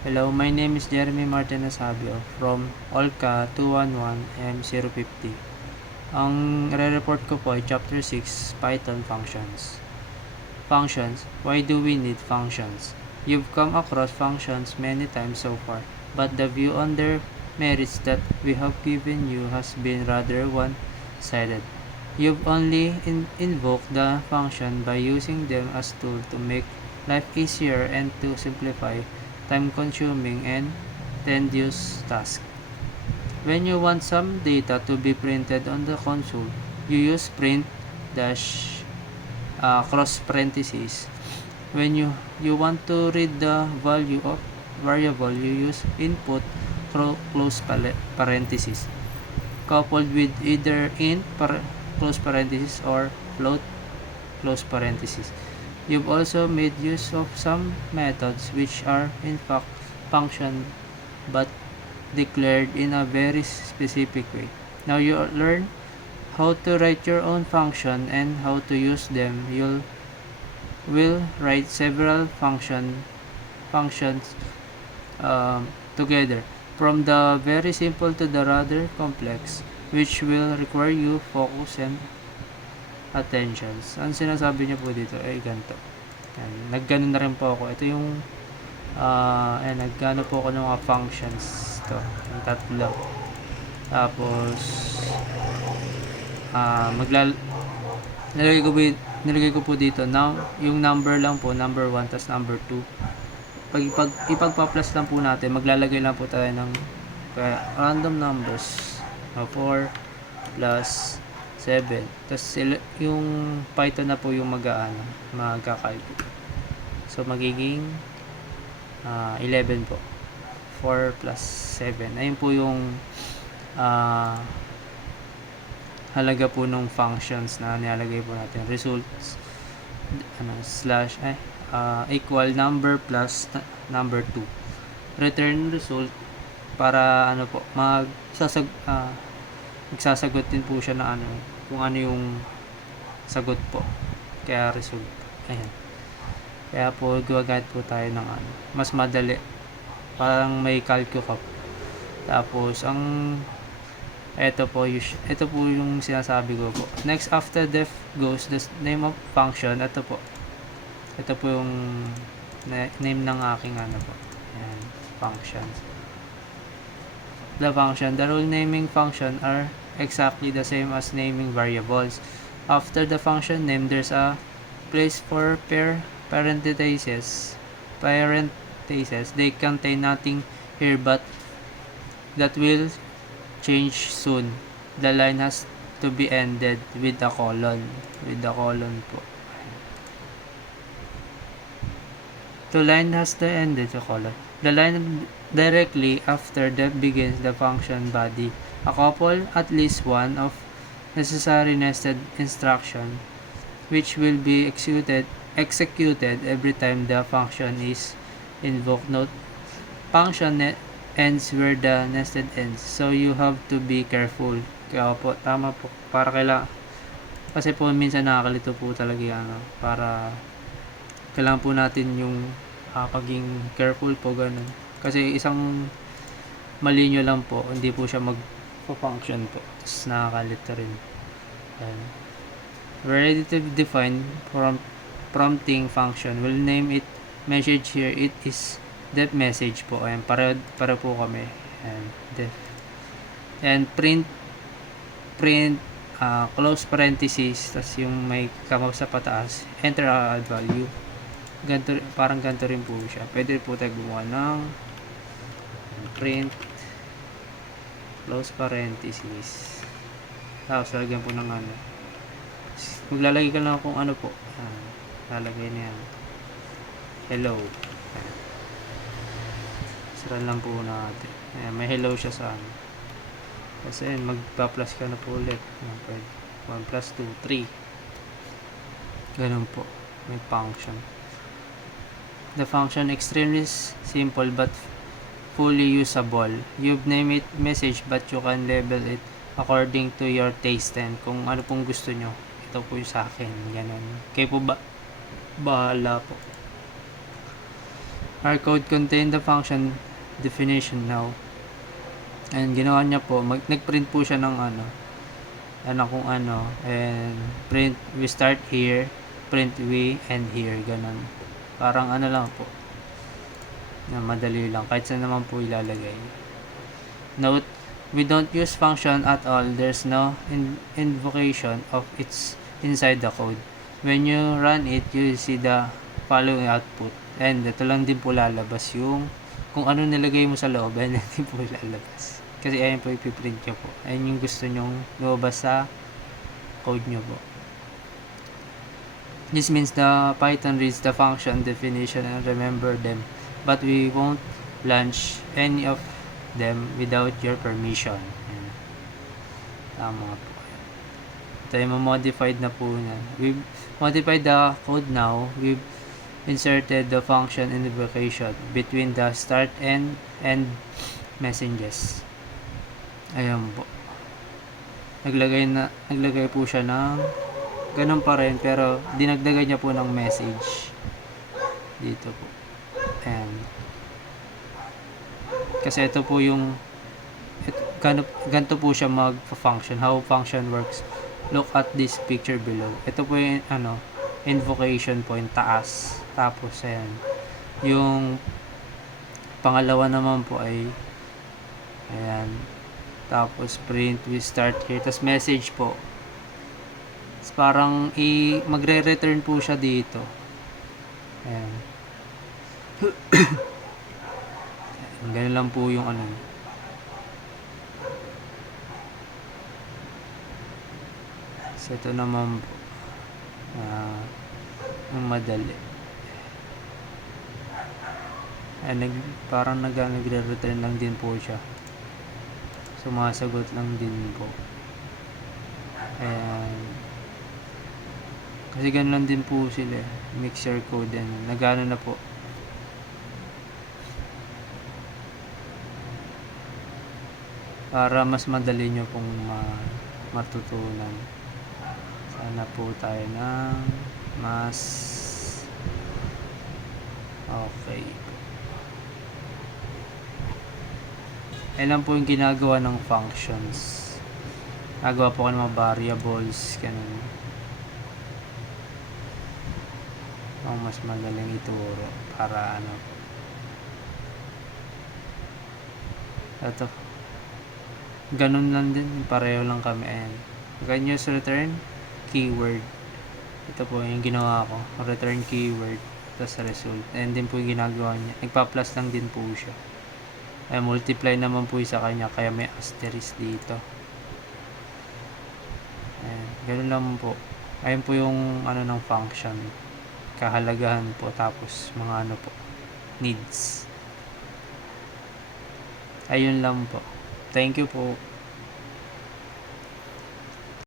Hello, my name is Jeremy Martinez Sabio from Olca 211M050. Ang re-report ko po ay Chapter 6, Python Functions. Functions. Why do we need functions? You've come across functions many times so far, but the view on their merits that we have given you has been rather one-sided. You've only invoked the function by using them as tools to make life easier and to simplify time-consuming and tedious tasks. When you want some data to be printed on the console, you use print dash cross parentheses. When you want to read the value of variable, you use input close parentheses, coupled with either int close parentheses or float close parentheses. You've also made use of some methods which are in fact function but declared in a very specific way. Now you learn how to write your own function and how to use them. Will write several functions together, from the very simple to the rather complex, which will require you focus and attentions. Ang sinasabi niya po dito ay ganito. Yan. Nagganon na rin po ako. Ito yung naggano po ako ng mga functions to. Yung tatlo. Tapos nilagay ko po dito now yung number lang po, number 1 tas number 2. Ipagpa-plus lang po natin, maglalagay lang po tayo ng random numbers. 4 plus 7. Tapos yung Python na po yung magkakalculate. So magiging 11 po. 4 plus 7. Ayun po yung halaga po ng functions na nilalagay po natin. Results slash equal number plus number 2. Return result para po magsasagot din po siya na kung ano yung sagot po, kaya result. Ayan, kaya po gagamit po tayo ng mas madali, parang may calcu ka. Tapos ito po yung sinasabi ko po. Next after def goes the name of function. Ito po yung name ng aking po. Ayan, functions. The rule naming function are exactly the same as naming variables. After the function name, there's a place for parentheses. They contain nothing here, but that will change soon. The line has to be ended with a colon. Po. The line has to end with a colon. The line directly after that begins the function body. A couple, at least one, of necessary nested instruction which will be executed every time the function is invoked. Note, function ends where the nested ends. So you have to be careful. Kaya po, tama po. Kasi po minsan nakakalito po talaga para kailangan po natin yung paging careful po, ganun. Kasi isang mali nyo lang po, hindi po siya mag-function po. Tapos nakakalito rin. Ayan. We're ready to define prompting function. We'll name it message here. It is def message po. Ayan, para po kami. Ayan, def. And print close parentheses, tas yung may kamaw sa pataas, enter add value. Parang ganito rin po siya. Pwede po tayo gumawa ng print close parentheses, tapos lagyan po ng maglalagay ka lang kung ano po. Lalagay na yan hello. Sara lang po natin. Ayan, may hello siya sa kasi magpa-plus ka na po ulit. 1 plus 2, 3. Ganun po. May function. The function extremely simple but fully usable. You've named it message but you can label it according to your taste and kung ano pong gusto nyo. Ito po yung sa akin. Ganun. Kayo po bahala po. Our code contain the function definition now. And ginawa niya po, nag-print po siya ng kung ano, and print we start here, print we end here, ganun. Parang lang po, na madali lang, kahit saan naman po ilalagay. Note, we don't use function at all. There's no invocation of its inside the code. When you run it, you see the following output. And ito lang din po lalabas yung kung ano nilagay mo sa loob, and hindi po lalabas. Kasi ayan po ipiprint nyo po. Ayan yung gusto nyong lumabas sa code nyo po. This means the Python reads the function definition and remember them. But we won't launch any of them without your permission. Ayan. Tama po. Ito yung modified na po na. We've modified the code now. We've inserted the function invocation between the start and end messages. Ayan po. Naglagay po siya ng ganun pa rin, pero dinagdagan niya po ng message dito po. Ayan. Kasi ito po yung ganito po siya mag-function, how function works. Look at this picture below. Ito po yung invocation po, yung taas. Tapos ayan, yung pangalawa naman po ay ayan, tapos print we start here, tapos message po. Tapos parang magre-return po siya dito. Ayan. Ganun lang po yung So ito naman po ang madali. Ayan, parang nagre-return lang din po siya. Sumasagot lang din po. Ayan. Kasi ganun lang din po sila. Mixer code and nagano na po. Para mas madali nyo pong matutunan. Sana po tayo ng mas okay. Ayan po yung ginagawa ng functions. Nagawa po ko ng mga variables, ganun. Ang mas madaling ituro para ito. Ganun lang din, pareho lang kami. Ayan. Continuous return keyword. Ito po yung ginawa ko. Return keyword, tapos result. And din po yung ginagawa niya. Nagpa-plus lang din po siya. Ay, multiply naman po sa kanya, kaya may asterisk dito. Ayan, ganun lang po. Ayun po yung ng function. Kahalagahan po, tapos mga po, needs. Ayun lang po. Thank you po.